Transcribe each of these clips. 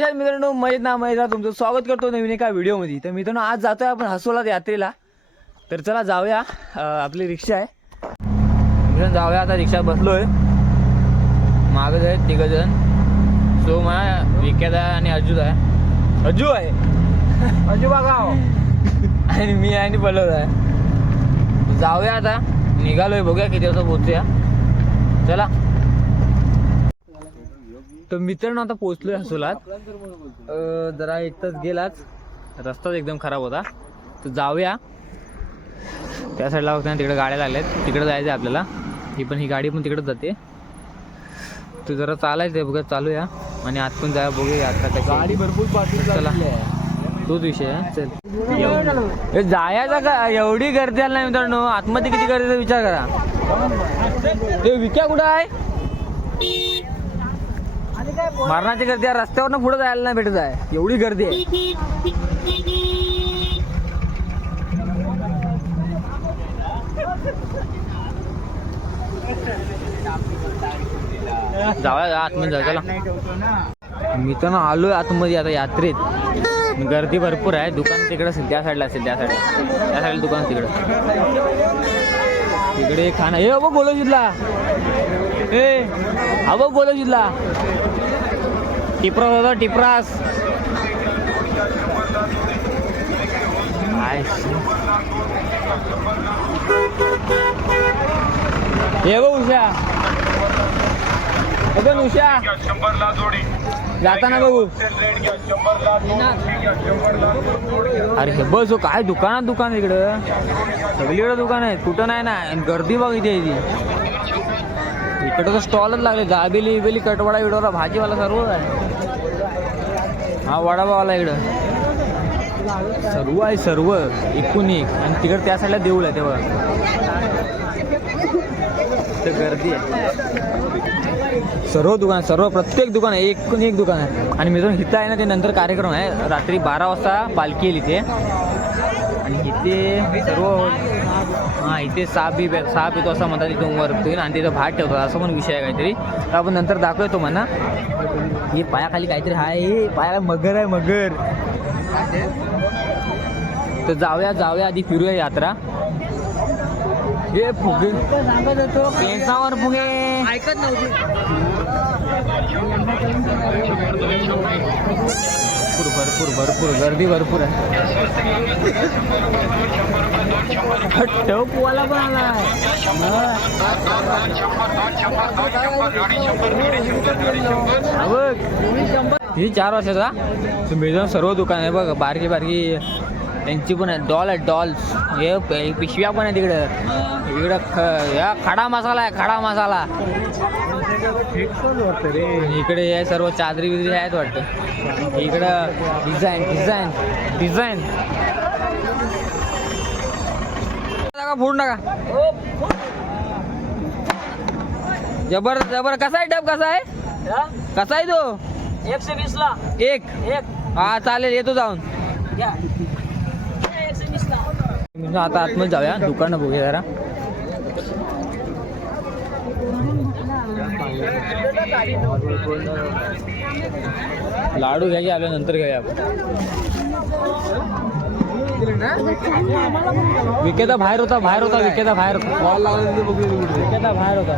नमस्कार मित्रांनो? मजेत ना मजेत तुमचं स्वागत करतो नवीन एका व्हिडिओमध्ये. तर मित्रांनो आज जातोय आपण हसोला यात्रेला. तर चला जाऊया आपली रिक्षा आहे. मित्रांनो जाऊया आता रिक्षात बसलोय. मागच आहेत तिघ जण सोम आहे विक्यात आहे आणि अजूत आहे. अजू आहे? अजू बघाव आणि मी आहे आणि पलव आहे. जाऊया आता. निघालोय बघूया किती वाजता पोहोचूया. चला. तर मित्रांनो आता पोहोचलोय हसोलात. जरा एक तास गेलाच. रस्ताच एकदम खराब होता. तर जाऊया. त्या साईडला बघताना तिकडे गाड्या लागल्यात. तिकडे जायचं आपल्याला. ही पण ही गाडी पण तिकडे जाते. तर जरा चालायचं आहे बघा चालूया. आणि आत पण जाऊया बघूया आता गाडी भरपूर चला. तोच विषय आहे. चल. जायचा का? एवढी गर्दी आली नाही मित्रांनो. आतमध्ये किती गर्दीचा विचार करा. ते विक्या कुठं आहे? मरणाची गर्दी आहे रस्त्यावरनं पुढे जायला नाही भेटत आहे. एवढी गर्दी आहे. जाऊया आतमध्ये जाऊ चला. मी तर ना आलोय आतमध्ये आता यात्रेत. गर्दी भरपूर आहे. दुकान तिकडे असेल त्या साईडला असेल त्या साईडला. त्या साईडला दुकान तिकडे. तिकडे खाना हे अबो बोलव जिल्हा. ए अबो बघ जिल्हा. टिपरा टिपरास. होता टिपरास काय हे बघ उषा. बघ उषा. शंभरला जोडी जाताना बघू. अरे हे बस काय दुकानात दुकान इकडं. सगळीकडे दुकान आहे. कुठं नाही ना. आणि गर्दी बघ इथे इकडं तर स्टॉलच लागले. दाबेली बिबेली कटवाडा विडोरा भाजीवाला सर्व आहे. हा वडापावाला इकडं. सर्व आहे सर्व. एकूण एक. आणि तिकडं त्या साईडला देऊळ आहे तेव्हा. तर गर्दी आहे. सर्व दुकान सर्व प्रत्येक दुकान आहे. एकूण एक दुकान आहे. आणि मित्रांनो इथं आहे ना ते नंतर कार्यक्रम आहे. रात्री बारा वाजता पालखी येईल इथे. आणि इथे सर्व हां इथे साप बी साप येतो असं म्हणतात इथून वर आणि तिथं भात ठेवतो असं पण विषय आहे काहीतरी. तर आपण नंतर दाखवतो म्हणा. हे पायाखाली काहीतरी आहे हे पायाला मगर आहे मगर. तर जाऊया जाऊया आधी फिरूया यात्रा. हे फुगे. पेंसावर फुगे. ऐकत भरपूर भरपूर भरपूर. गर्दी भरपूर आहे. हट्ट पण आला ही चार वर्षाचा. मिळून सर्व दुकान आहे बघ बारकी बारकी. त्यांची पण आहे डॉल आहे डॉल्स हे पिशव्या पण आहे तिकडं. इकडं ख या खडा मसाला आहे खडा मसाला. इकडे हे सर्व चादरी बिदरी आहेत वाटतं. इकडं डिझाईन डिझाईन डिझाईन नका फोड नका. जबर जबर कसा आहे डब कसा आहे? कसा आहे तो? एकशे वीस ला. एक. एक. हा चालेल येतो जाऊन. आता आतमध्ये जाऊया. दुकानं बघूया जरा. लाडू घ्यायचे आपल्या नंतर घेऊया आपण. विकेता बाहेर होता बाहेर होता विकेता बाहेर होता. विकेता बाहेर होता.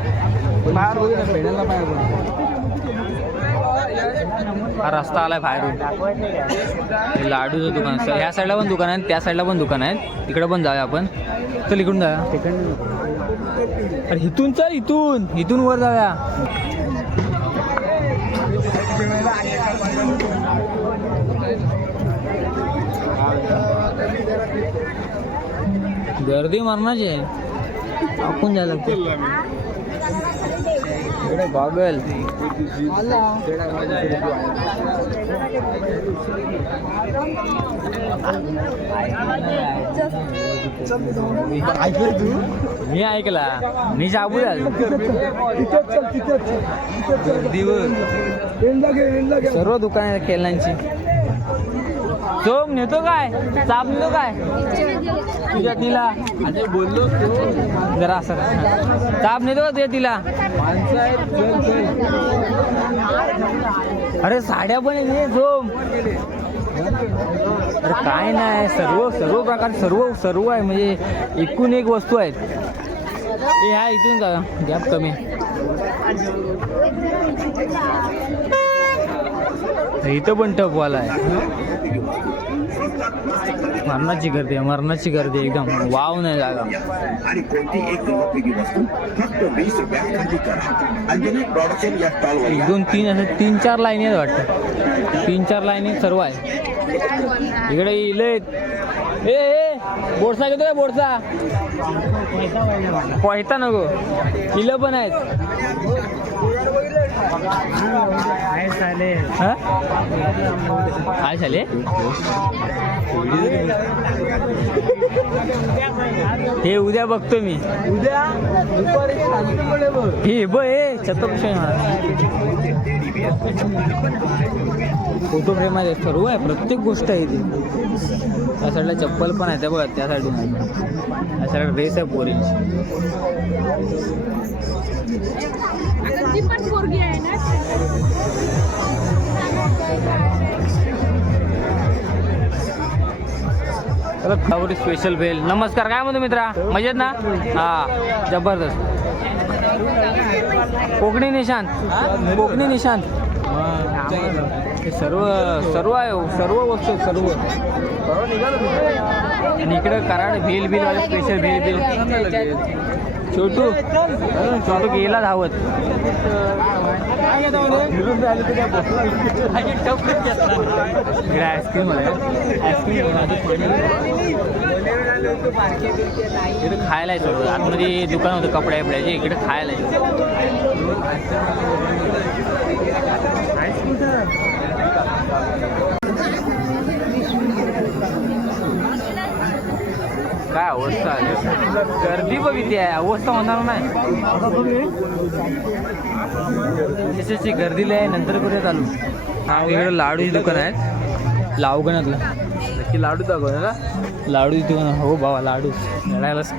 हा रस्ता आलाय बाहेरून. हे लाडूचं दुकान आहे. ह्या साईडला पण दुकान आहे त्या साईडला पण दुकान आहे तिकडे पण जाऊया आपण. चल इकडून जाऊया. अरे इथून चल इथून. इथून वर जाऊया. गर्दी मरणाची आहे. आपण जायला लागते गॉगल ऐकलं तू मी ऐकला. मी शाबू गर्दीवर. सर्व दुकान केल्यांची सोम नेतो काय? चाप नेतो काय? तुझ्या तिला. आता बोललो जरा असं चाप नेतो का तुझ्या तिला. अरे साड्या पण आहेत हे झोम अरे काय नाही सर्व सर्व प्रकार सर्व सर्व आहे. म्हणजे एकूण एक वस्तू आहेत. हे ह्या इथून जा. गॅप कमी. आहे. इथं पण टपवाला आहे. मरणाची गर्दी आहे मरणाची गर्दी एकदम वाव नाही जागा. आणि कोणती एक उपयोगी वस्तू? फक्त वीस रुपयात खरेदी करा. अंजनी प्रोडक्शन या स्टॉलवर एक. दोन तीन असं तीन चार लाईनी आहेत वाटतं. तीन चार लाईनी सर्व आहे. इकडे इले ए ए बोरसा घेतो का बोरसा पोहता नको. इलं पण आहेत? काय झाले हे उद्या बघतो मी. उद्या हे ब हे फोटो फ्रेम आहे सर्व आहे प्रत्येक गोष्ट आहे इथे त्या साईडला चप्पल पण आहे त्या बघा त्या साईडून त्या साईडला ड्रेस आहे पोरींची. ती खबरी स्पेशल भेल. नमस्कार काय म्हणतो मित्रा? मजेत ना? हा जबरदस्त. कोकणी निशांत. कोकणी निशांत. सर्व सर्व आहे हो, सर्व वस्तू सर्व. आणि इकडं Karad bhel bill special bhel bill Chhotu. Chhotu गेला धावत. इकडे आईस्क्रीम आहे. आईस्क्रीम इकडे खायला छोटू आतमध्ये दुकान होतं कपड्या कपड्याचे इकडे खायला आहे. काय अवस्था आहे? गर्दी बघितली आहे. अवस्था होणार नाही. त्याची गर्दी लय आहे, नंतर कुठे चालू? हा इकडे लाडूची दुकान आहेत. लावगणातलं नक्की लाडू दाखव ना लाडूची दुकान. हो बाबा लाडू. लढायलाच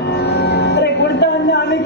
का म्हणून? अरे कोणतं अन्य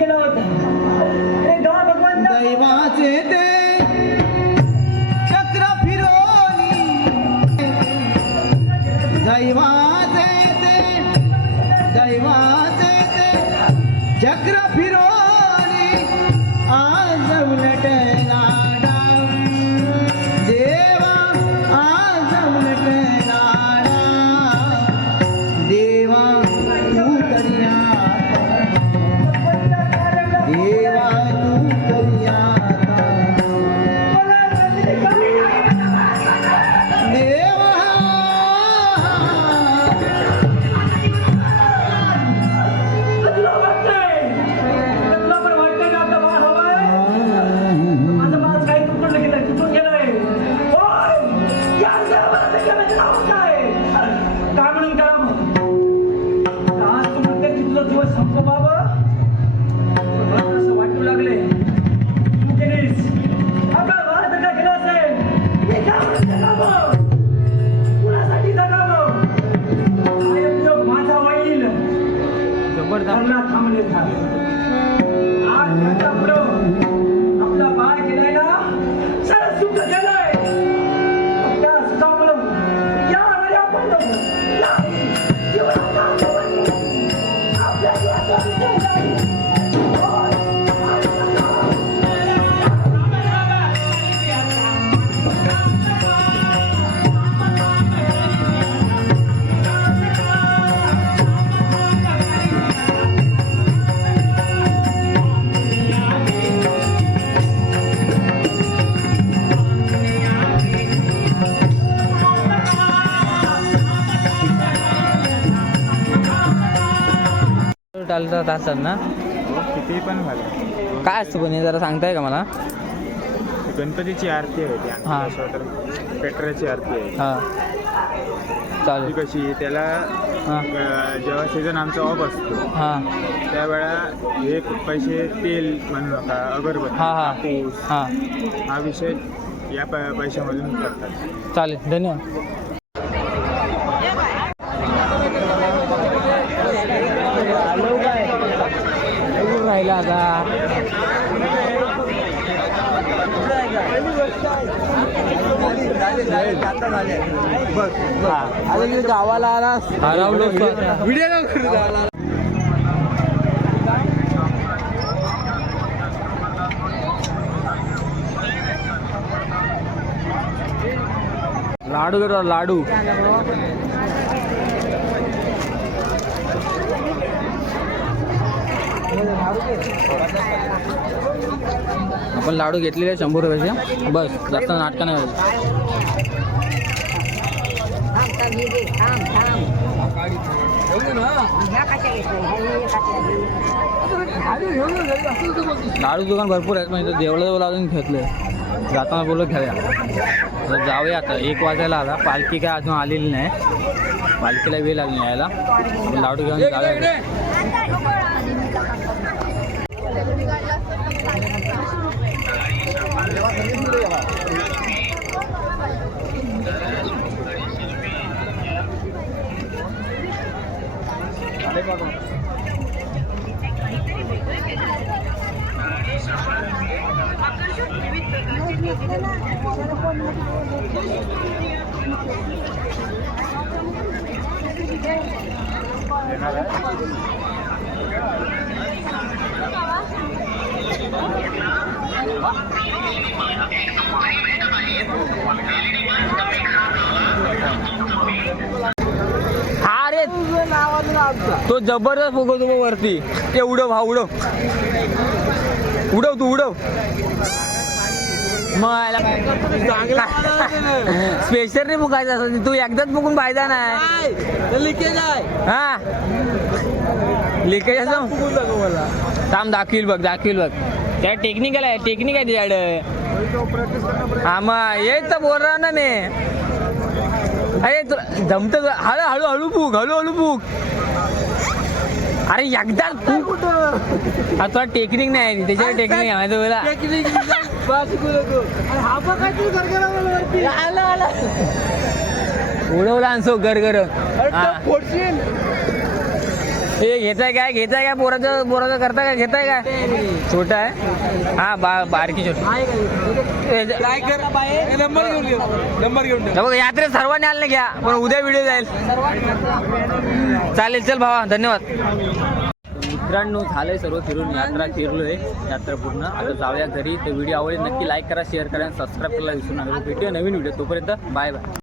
चालतात असतात ना? किती पण झालं. काय असतं पण हे जरा सांगताय का मला? गणपतीची आरती आहे ती. हा. आमच्या पेटराची आरती आहे. हां. ती चालेल कशी त्याला हां. अं, जेव्हा सीझन आमचा ऑफ असतो हां. त्यावेळा हे पैसे तेल म्हणू नका अगरबत्ती हां हां. कापूस हां. हा विषय या प- पैशामधून करतात चालेल. धन्यवाद राहिला आता गावाला आला. हरवलोच तू आता. लाडू घेतो लाडू. आपण लाडू घेतलेले शंभर रुपयाचे. बस जास्त नाटकं नाही लाडू दुकान भरपूर आहेत म्हणजे देवळाजवळ अजून घेतलं. जाताना बोललो घ्याव्या तर जाऊया आता. एक वाजायला आला. पालखी काय अजून आलेली नाही. पालखीला वेळ लागली यायला. लाडू घेऊन जाऊया. अरे तो जबरदस्त फुगवतो बघ वरती. ते उडव हा उडव. उडव तू उडव. मग स्पेशल नाही फुगायचं असं. तू एकदाच फुगून फायदा नाही. लिकेज आहे हा. लिकेज असं. थांब दाखवील बघ दाखवील बघ. त्या टेक्निकल आहे टेक्निक आहे त्याच्याकडे हा मग येत तर बोल ना ने अरे तुला जमत हळू हळू हळू फुग हळू हळू फुग अरे एकदा हा तुला टेक्निक नाही त्याच्यावर टेक्निक आहे माहिती तुला उडवला आणसो घर घर। हे घेताय काय? घेताय काय पोराचं? पोराचं करता काय? घेताय काय? छोटा आहे. हा बा बारकी छोटी. नंबर घेऊन बघ यात्रेत सर्वांनी आलं घ्या. पण उद्या व्हिडिओ जाईल. चालेल चल भावा धन्यवाद. मित्रांनो झालंय सर्व फिरून यात्रा फिरलोय यात्रा पूर्ण. आता जाऊया घरी. ते व्हिडिओ आवडेल नक्की लाईक करा शेअर करा आणि सबस्क्राईब करायला विसरू नका. भेटूया नवीन व्हिडिओ तोपर्यंत. Bye bye